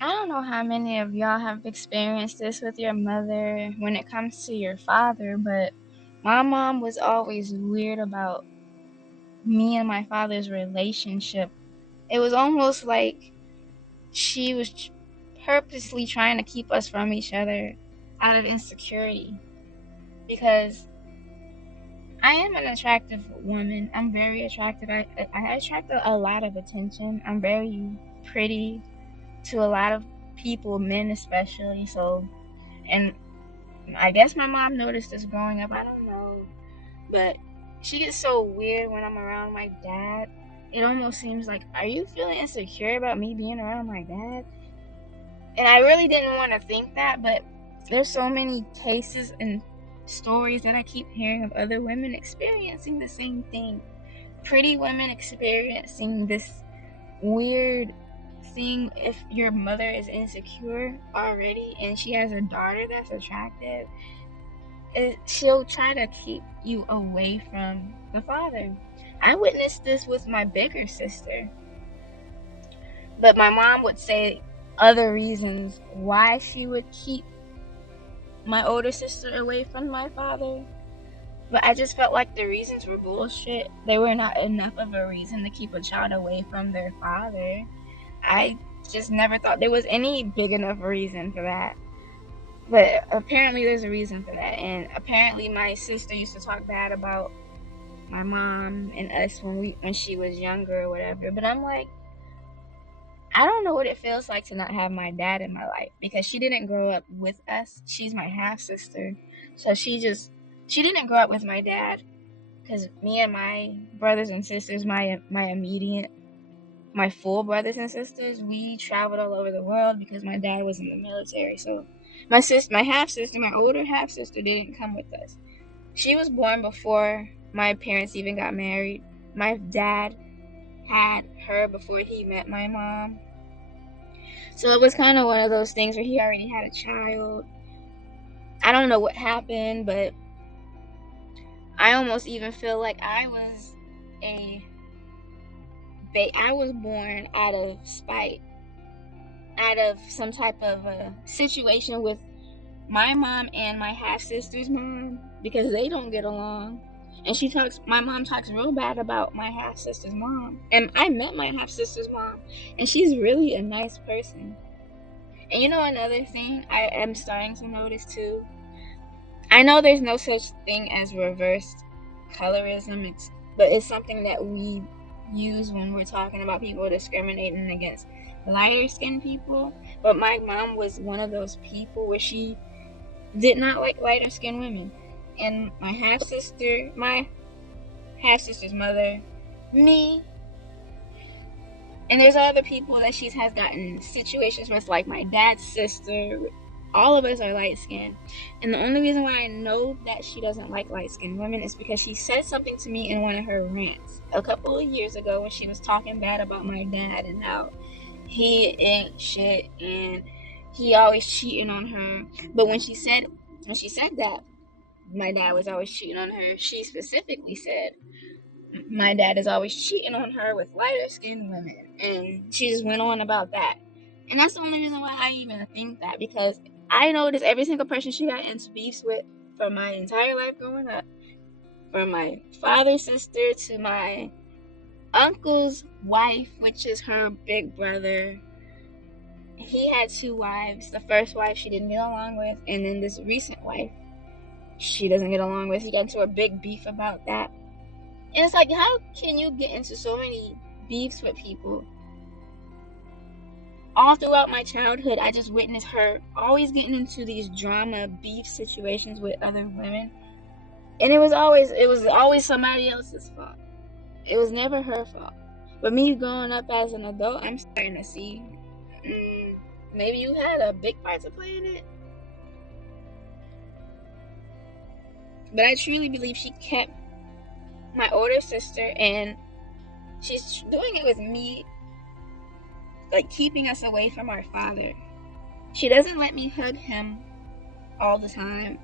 I don't know how many of y'all have experienced this with your mother when it comes to your father, but my mom was always weird about me and my father's relationship. It was almost like she was purposely trying to keep us from each other out of insecurity, because I am an attractive woman. I'm very attractive. I attract a lot of attention. I'm very pretty to a lot of people, men especially. So, and I guess my mom noticed this growing up. I don't know. But she gets so weird when I'm around my dad. It almost seems like, are you feeling insecure about me being around my dad? And I really didn't want to think that, but there's so many cases and stories that I keep hearing of other women experiencing the same thing. Pretty women experiencing this weird thing if your mother is insecure already and she has a daughter that's attractive. She'll try to keep you away from the father. I witnessed this with my bigger sister, but my mom would say other reasons why she would keep my older sister away from my father. But I just felt like the reasons were bullshit. They were not enough of a reason to keep a child away from their father. I just never thought there was any big enough reason for that. But apparently there's a reason for that. And apparently my sister used to talk bad about my mom and us when she was younger or whatever. But I'm like, I don't know what it feels like to not have my dad in my life, because she didn't grow up with us. She's my half sister. So she didn't grow up with my dad, because me and my brothers and sisters, my full brothers and sisters, we traveled all over the world because my dad was in the military. So my half sister, my older half sister, didn't come with us. She was born before my parents even got married. My dad had her before he met my mom. So it was kind of one of those things where he already had a child. I don't know what happened, but I almost even feel like I was born out of spite, out of some type of a situation with my mom and my half sister's mom, because they don't get along. And my mom talks real bad about my half sister's mom. And I met my half sister's mom, and she's really a nice person. And you know, another thing I am starting to notice too, I know there's no such thing as reversed colorism, but it's something that we use when we're talking about people discriminating against lighter skinned people. But my mom was one of those people where she did not like lighter skinned women. And my half sister's mother, me, and there's other people that she has gotten situations with, like my dad's sister. All of us are light skinned. And the only reason why I know that she doesn't like light skinned women is because she said something to me in one of her rants a couple of years ago when she was talking bad about my dad and how he ain't shit and he always cheating on her. But when she said that my dad was always cheating on her, she specifically said my dad is always cheating on her with lighter skinned women. And she just went on about that. And that's the only reason why I even think that, because I noticed every single person she got into beefs with for my entire life growing up, from my father's sister to my uncle's wife, which is her big brother. He had 2 wives. The first wife she didn't get along with, and then this recent wife she doesn't get along with. He got into a big beef about that. And it's like, how can you get into so many beefs with people? All throughout my childhood, I just witnessed her always getting into these drama beef situations with other women. And it was always somebody else's fault. It was never her fault. But me growing up as an adult, I'm starting to see, maybe you had a big part to play in it. But I truly believe she kept my older sister, and she's doing it with me, like keeping us away from our father. She doesn't let me hug him all the time.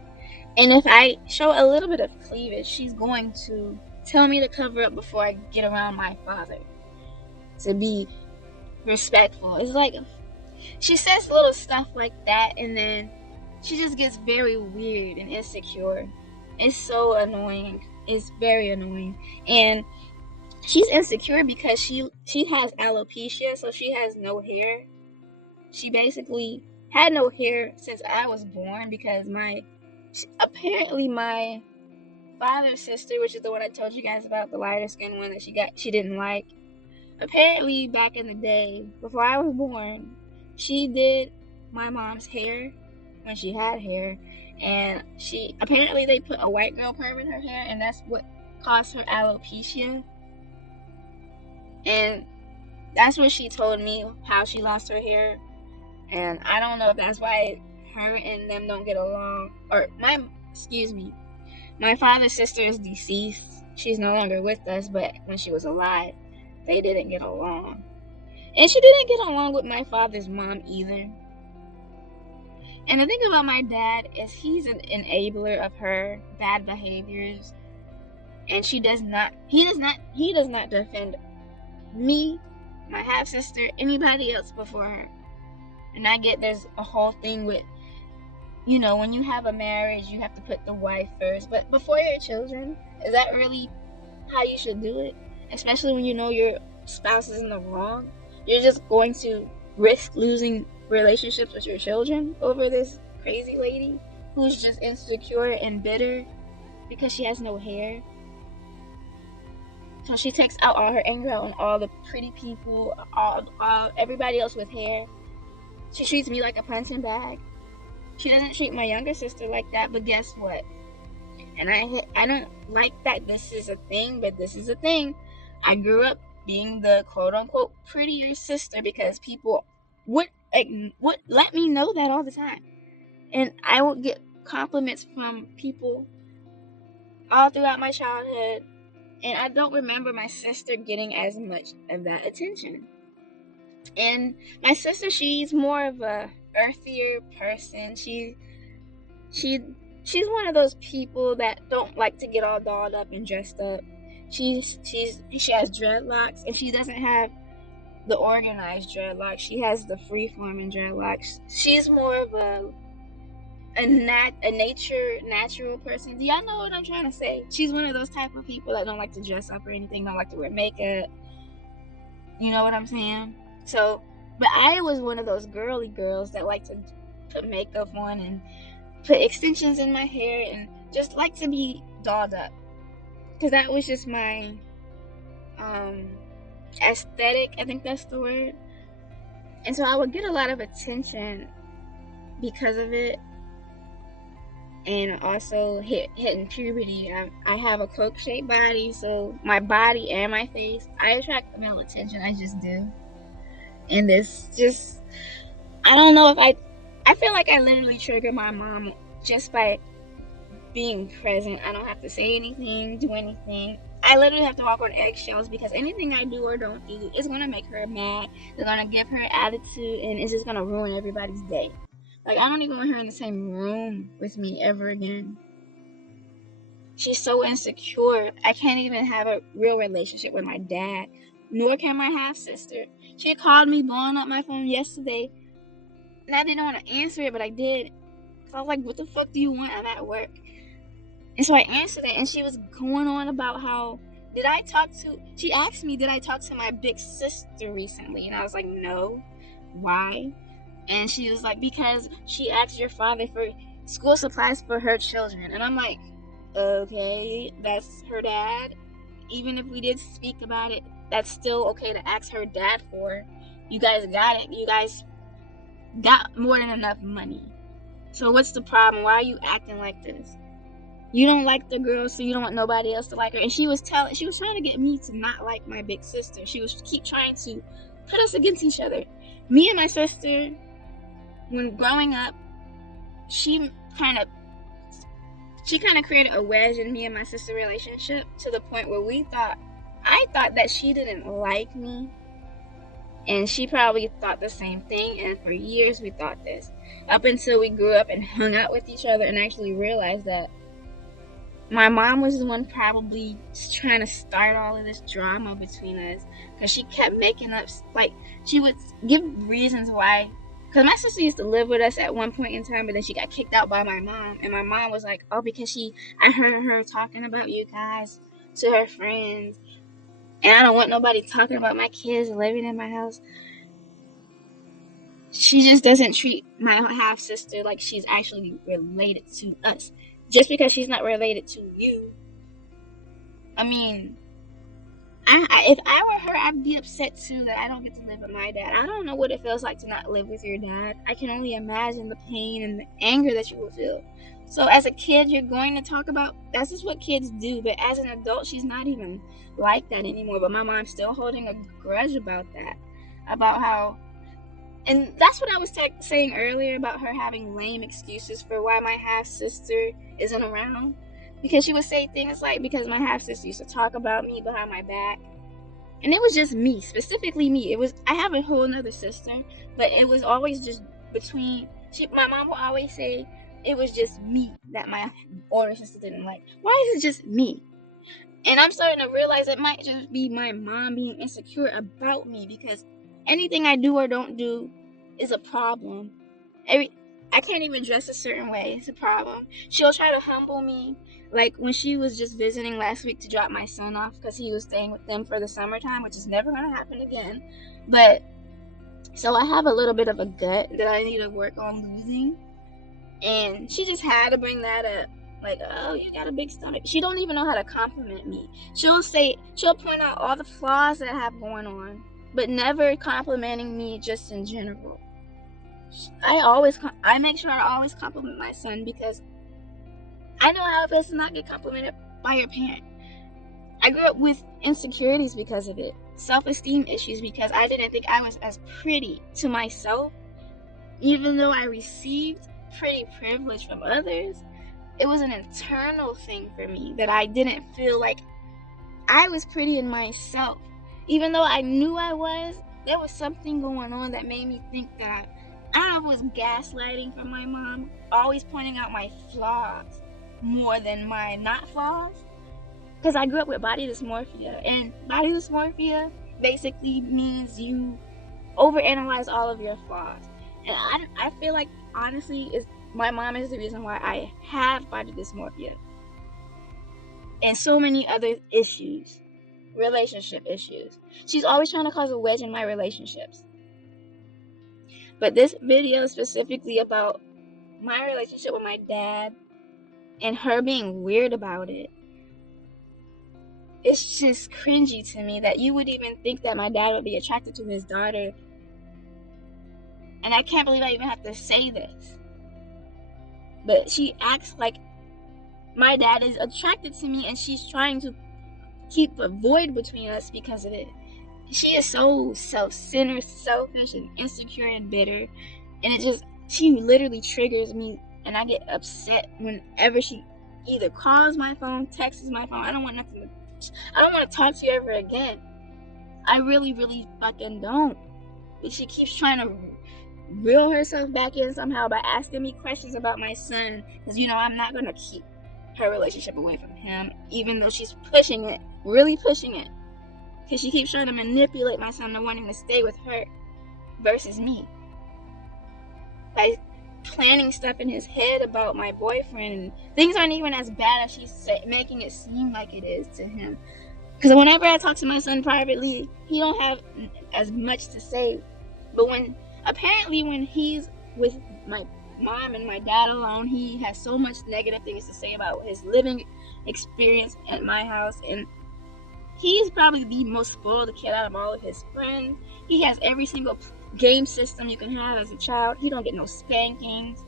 And if I show a little bit of cleavage, she's going to tell me to cover up before I get around my father, to be respectful. It's like, she says little stuff like that, and then she just gets very weird and insecure. It's so annoying. It's very annoying. And she's insecure because she has alopecia, so she has no hair. She basically had no hair since I was born because apparently my father's sister, which is the one I told you guys about, the lighter skinned one that she didn't like. Apparently back in the day, before I was born, she did my mom's hair when she had hair, and apparently they put a white girl perm in her hair, and that's what caused her alopecia. And that's what she told me, how she lost her hair. And I don't know if that's why her and them don't get along. Or my father's sister is deceased. She's no longer with us, but when she was alive, they didn't get along. And she didn't get along with my father's mom either. And the thing about my dad is he's an enabler of her bad behaviors. And he does not defend me, my half-sister, anybody else before her. And I get there's a whole thing with, when you have a marriage, you have to put the wife first. But before your children, is that really how you should do it? Especially when you know your spouse is in the wrong. You're just going to risk losing relationships with your children over this crazy lady who's just insecure and bitter because she has no hair. So she takes out all her anger on all the pretty people, everybody else with hair. She treats me like a punching bag. She doesn't treat my younger sister like that, but guess what? And I don't like that this is a thing, but this is a thing. I grew up being the quote-unquote prettier sister because people would let me know that all the time. And I would get compliments from people all throughout my childhood. And I don't remember my sister getting as much of that attention. And my sister, she's more of a earthier person. She's one of those people that don't like to get all dolled up and dressed up. She has dreadlocks, and she doesn't have the organized dreadlocks. She has the free-forming dreadlocks. She's more of a natural person. Do y'all know what I'm trying to say? She's one of those type of people that don't like to dress up or anything, don't like to wear makeup. You know what I'm saying? So, but I was one of those girly girls that like to put makeup on and put extensions in my hair and just like to be dolled up. Because that was just my aesthetic, I think that's the word. And so I would get a lot of attention because of it. And also hitting puberty. I have a Coke-shaped body, so my body and my face, I attract the male attention. I just do. And this just, I don't know if I feel like I literally trigger my mom just by being present. I don't have to say anything, do anything. I literally have to walk on eggshells because anything I do or don't do is going to make her mad. It's going to give her attitude, and it's just going to ruin everybody's day. Like, I don't even want her in the same room with me ever again. She's so insecure. I can't even have a real relationship with my dad, nor can my half-sister. She called me blowing up my phone yesterday, and I didn't want to answer it, but I did. So I was like, what the fuck do you want? I'm at work. And so I answered it, and she was going on about how, she asked me, did I talk to my big sister recently? And I was like, no. Why? And she was like, because she asked your father for school supplies for her children. And I'm like, okay, that's her dad. Even if we did speak about it, that's still okay to ask her dad for. You guys got it. You guys got more than enough money. So what's the problem? Why are you acting like this? You don't like the girl, so you don't want nobody else to like her. And she was trying to get me to not like my big sister. She was keep trying to put us against each other. Me and my sister, when growing up, she kind of created a wedge in me and my sister relationship to the point where I thought that she didn't like me, and she probably thought the same thing. And for years we thought this, up until we grew up and hung out with each other and actually realized that my mom was the one probably trying to start all of this drama between us, because she kept making up, like, she would give reasons why Because my sister used to live with us at one point in time, but then she got kicked out by my mom. And my mom was like, oh, because I heard her talking about you guys to her friends. And I don't want nobody talking about my kids living in my house. She just doesn't treat my half sister like she's actually related to us. Just because she's not related to you. I mean, if I were her, I'd be upset too that I don't get to live with my dad. I don't know what it feels like to not live with your dad. I can only imagine the pain and the anger that you will feel. So as a kid, you're going to talk about, that's just what kids do. But as an adult, she's not even like that anymore. But my mom's still holding a grudge about that. About how, and that's what I was saying earlier about her having lame excuses for why my half-sister isn't around. Because she would say things like, because my half-sister used to talk about me behind my back. And it was just me, specifically me. I have a whole nother sister, but it was always just between, my mom would always say, it was just me that my older sister didn't like. Why is it just me? And I'm starting to realize it might just be my mom being insecure about me, because anything I do or don't do is a problem. I can't even dress a certain way. It's a problem. She'll try to humble me. Like when she was just visiting last week to drop my son off because he was staying with them for the summertime, which is never going to happen again. But so I have a little bit of a gut that I need to work on losing. And she just had to bring that up. Like, oh, you got a big stomach. She don't even know how to compliment me. She'll point out all the flaws that I have going on, but never complimenting me just in general. I make sure I always compliment my son because I know how it feels to not get complimented by your parent. I grew up with insecurities because of it. Self-esteem issues because I didn't think I was as pretty to myself. Even though I received pretty privilege from others, it was an internal thing for me that I didn't feel like I was pretty in myself. Even though I knew I was, there was something going on that made me think that I was gaslighting from my mom, always pointing out my flaws more than my not flaws. Because I grew up with body dysmorphia, and body dysmorphia basically means you overanalyze all of your flaws. And I feel like, honestly, my mom is the reason why I have body dysmorphia. And so many other issues, relationship issues. She's always trying to cause a wedge in my relationships. But this video is specifically about my relationship with my dad and her being weird about it. It's just cringy to me that you would even think that my dad would be attracted to his daughter. And I can't believe I even have to say this. But she acts like my dad is attracted to me and she's trying to keep a void between us because of it. She is so self-centered, selfish, and insecure and bitter. And she literally triggers me and I get upset whenever she either calls my phone, texts my phone. I don't want to talk to you ever again. I really, really fucking don't. But she keeps trying to reel herself back in somehow by asking me questions about my son. Because, I'm not going to keep her relationship away from him, even though she's pushing it, really pushing it. Because she keeps trying to manipulate my son to wanting to stay with her versus me. By planning stuff in his head about my boyfriend. And things aren't even as bad as she's making it seem like it is to him. Because whenever I talk to my son privately, he don't have as much to say. But when he's with my mom and my dad alone, he has so much negative things to say about his living experience at my house. And he's probably the most spoiled kid out of all of his friends. He has every single game system you can have as a child. He don't get no spankings,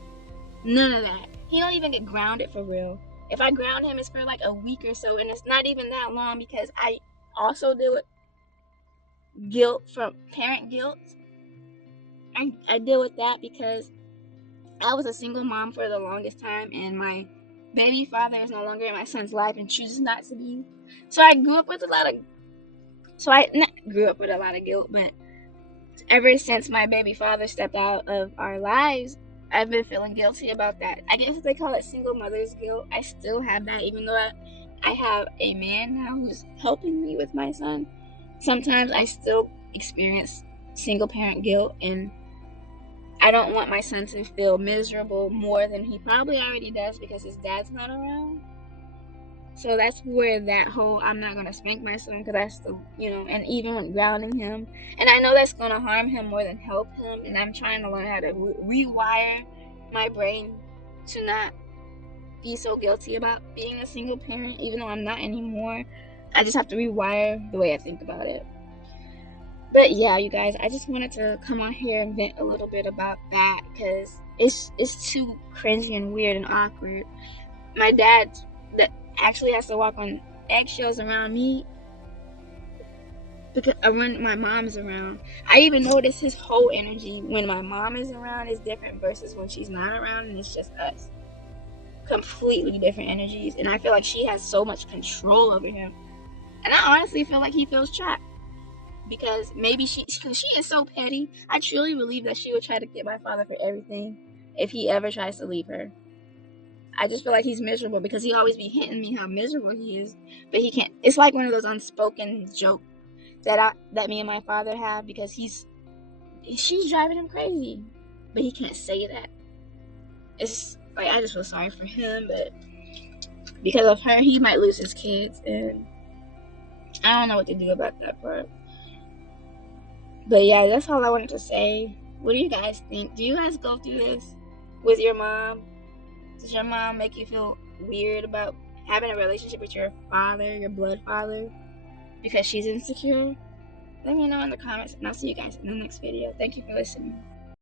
none of that. He don't even get grounded for real. If I ground him, it's for like a week or so, and it's not even that long because I also deal with guilt from parent guilt. I deal with that because I was a single mom for the longest time, and my baby father is no longer in my son's life and chooses not to be. So I grew up with a lot of guilt, but ever since my baby father stepped out of our lives, I've been feeling guilty about that. I guess they call it single mother's guilt. I still have that, even though I have a man now who's helping me with my son. Sometimes I still experience single parent guilt, and I don't want my son to feel miserable more than he probably already does because his dad's not around. So that's where that whole I'm not gonna spank my son because that's the, and even when grounding him, and I know that's gonna harm him more than help him, and I'm trying to learn how to rewire my brain to not be so guilty about being a single parent, even though I'm not anymore. I just have to rewire the way I think about it. But yeah, you guys, I just wanted to come on here and vent a little bit about that because it's too cringy and weird and awkward. My dad that actually has to walk on eggshells around me because when my mom's around. I even notice his whole energy when my mom is around is different versus when she's not around and it's just us. Completely different energies, and I feel like she has so much control over him, and I honestly feel like he feels trapped because maybe she is so petty. I truly believe that she would try to get my father for everything if he ever tries to leave her. I just feel like he's miserable because he always be hitting me how miserable he is, but he can't. It's like one of those unspoken jokes that me and my father have because she's driving him crazy, but he can't say that. It's like I just feel sorry for him, but because of her, he might lose his kids, and I don't know what to do about that part. But yeah, that's all I wanted to say. What do you guys think? Do you guys go through this with your mom? Does your mom make you feel weird about having a relationship with your father, your blood father, because she's insecure? Let me know in the comments, and I'll see you guys in the next video. Thank you for listening.